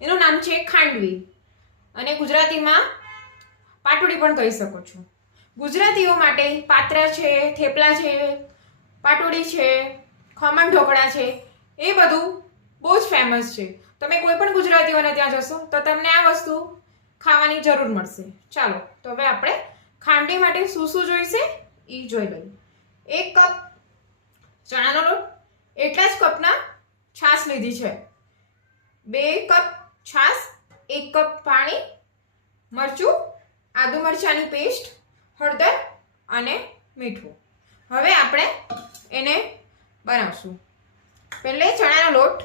એનું નામ છે ખાંડવી અને ગુજરાતીમાં પાટોડી પણ કહી શકો છો. ગુજરાતીઓ માટે પાત્રા છે, થેપલા છે, પાટોડી છે, ખમણ ઢોકળા છે, એ બધું બહુ જ ફેમસ છે. તમે કોઈ પણ ગુજરાતીઓને ત્યાં જશો તો તમને આ વસ્તુ ખાવાની જરૂર મળશે. ચાલો તો હવે આપણે ખાંડવી માટે શું શું જોઈશે એ જોઈ લઈએ. 1 કપ ચણાનો લોટ, એટલા જ કપના છાશ લીધી છે. 2 કપ છાશ, 1 કપ પાણી, મરચું, આદુ મરચાની પેસ્ટ, હળદર અને મીઠું. હવે આપણે એને બનાવશું. પહેલે ચણાનો લોટ,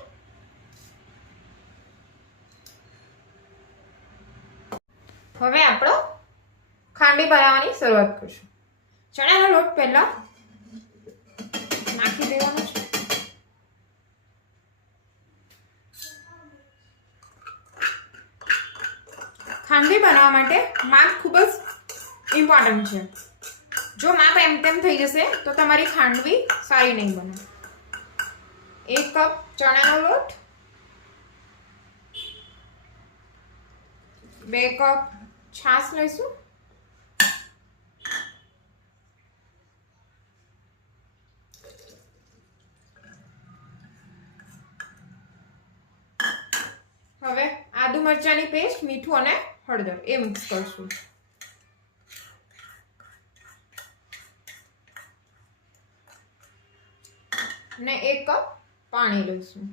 હવે આપણો ખાંડવી બનાવવાની શરૂઆત કરીશું. ચણાનો લોટ પહેલા નાખી દેવાનો છે. ખાંડવી બનાવવા માટે માપ ખૂબ જ ઇમ્પોર્ટન્ટ છે. જો માપ એમ તેમ થઈ જશે તો તમારી ખાંડવી સારી નહીં બને. 1 કપ ચણાનો લોટ, 2 કપ છાશ લઈશું, હવે આદુ મરચાની પેસ્ટ, મીઠું અને હળદર એ મિક્સ કરશું. ને 1 કપ પાણી લઈશું.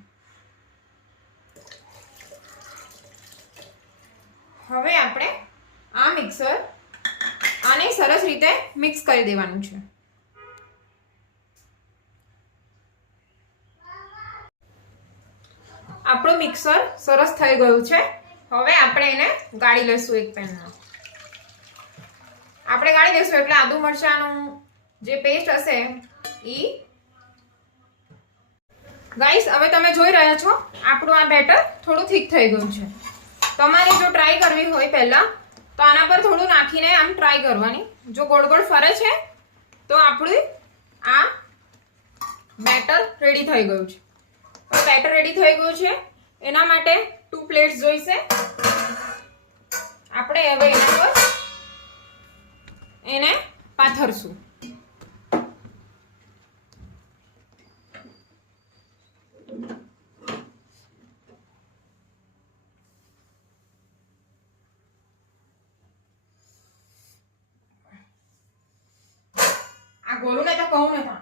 હવે આપણે આ મિક્સર આને સરસ રીતે મિક્સ કરી દેવાનું છે. આપણું મિક્સર સરસ થઈ ગયું છે. હવે આપણે એને ગાળી લઈશું એક પેનમાં. આપણે ગાળી દઈશું એટલે આદુ મરચાંનું જે પેસ્ટ હશે ઈ. ગાઈસ, હવે તમે જોઈ રહ્યા છો આપણું આ બેટર થોડું થીક થઈ ગયું છે. તમારે જો ટ્રાય કરવી હોય પહેલા તો આના પર થોડું નાખીને આમ ટ્રાય કરવાની. જો ગોળ ગોળ ફરે છે તો આપણું આ બેટર રેડી થઈ ગયું છે. બેટર રેડી થઈ ગયું છે. એના માટે 2 પ્લેટ્સ જોઈશે. આપણે હવે એના પર એને પાથરશું. આ ગોલું ને તો કહું ને તા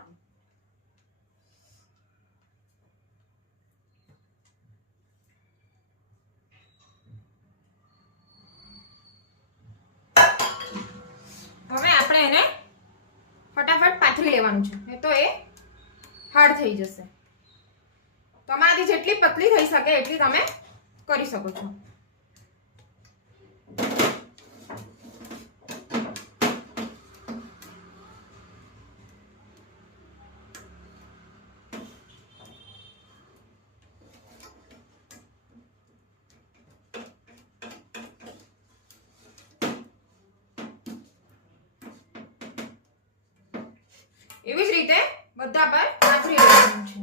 હવે આપણે એને ફટાફટ પાથરી લેવાનું છે, નહીં તો એ હાર્ડ થઈ જશે. તમારાથી જેટલી પતલી થઈ શકે એટલી તમે કરી શકો છો. એવી જ રીતે બધા પર પાથરી લેવાનું છે.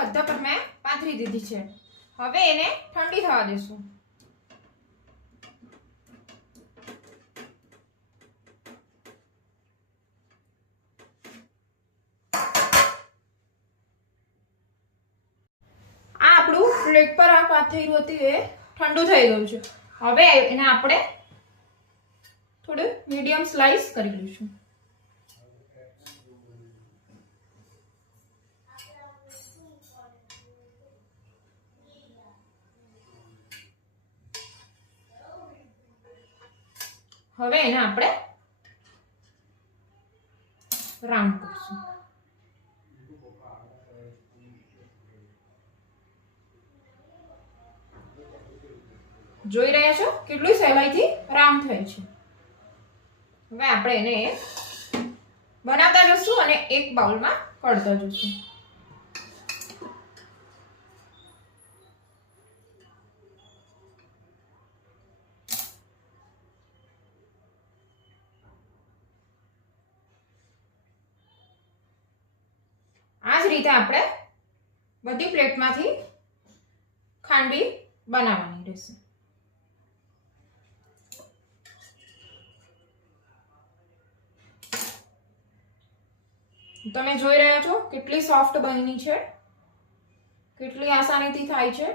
બધા પર મેં પાથરી દીધી છે. હવે એને ઠંડી થવા દેશું. આ આપણું પ્લેટ પર આ પાથરેલું હતું એ ઠંડુ થઈ ગયું છે. હવે એને આપણે થોડું મીડિયમ સ્લાઇસ કરી લઈશું. હવે એને આપણે રાઉન્ડ કરશું. જોઈ રહ્યા છો કેટલું સહેલાઈથી રાઉન્ડ થાય છે. હવે આપણે એને બનાવતા જશું અને એક બાઉલમાં કાઢતા જશું. આ જ રીતે આપણે બધી પ્લેટમાંથી ખાંડવી બનાવવાની રહેશે. તમે જોઈ રહ્યા છો કેટલી સોફ્ટ બની છે, કેટલી આસાનીથી થાય છે.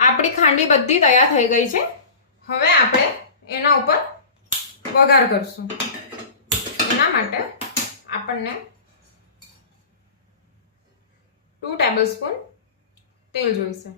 આપણી ખાંડવી બધી તૈયાર થઈ ગઈ છે. હવે આપણે એના ઉપર વઘાર કરશું. એના માટે આપણને 2 ટેબલસ્પૂન તેલ જોઈશે.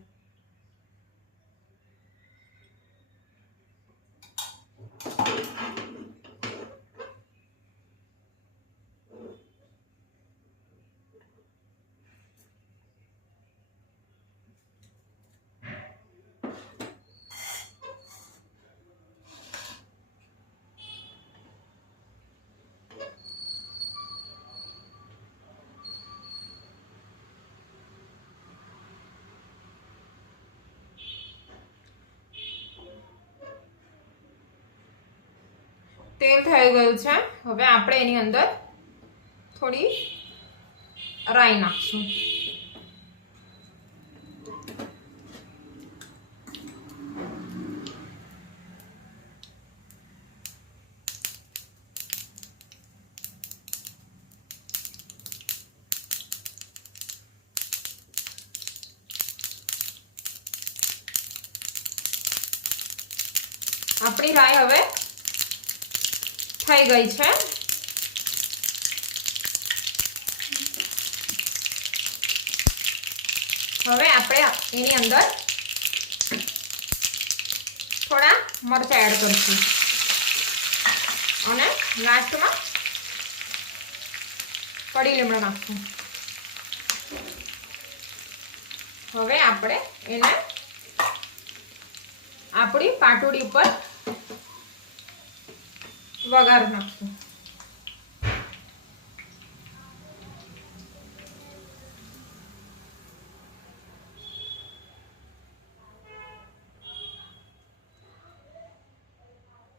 તેલ થઈ ગયું છે. હવે આપણે એની અંદર થોડી રાઈ નાખશું. આપણી રાઈ હવે થઈ ગઈ છે. હવે આપણે એની અંદર થોડા મરચાં એડ કરીશું અને લાસ્ટમાં કડી લીમડો નાખશું. હવે આપણે એને આપણી પાટોડી ઉપર વઘાર નાખશું.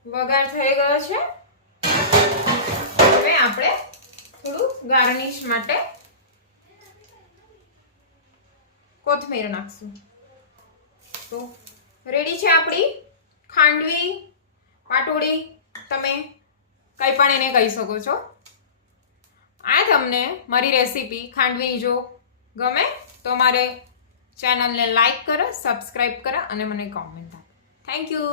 વઘાર થઈ ગયો છે. હવે આપણે થોડું ગાર્નિશ માટે કોથમીર નાખશું. તો રેડી છે આપણી ખાંડવી પાટોડી. તમે કંઈ પણ એને કહી શકો છો. આ તમને મારી રેસીપી ખાંડવી જો ગમે તો મારે ચેનલને લાઈક કરો, સબસ્ક્રાઈબ કરો અને મને કોમેન્ટ આપો. Thank you.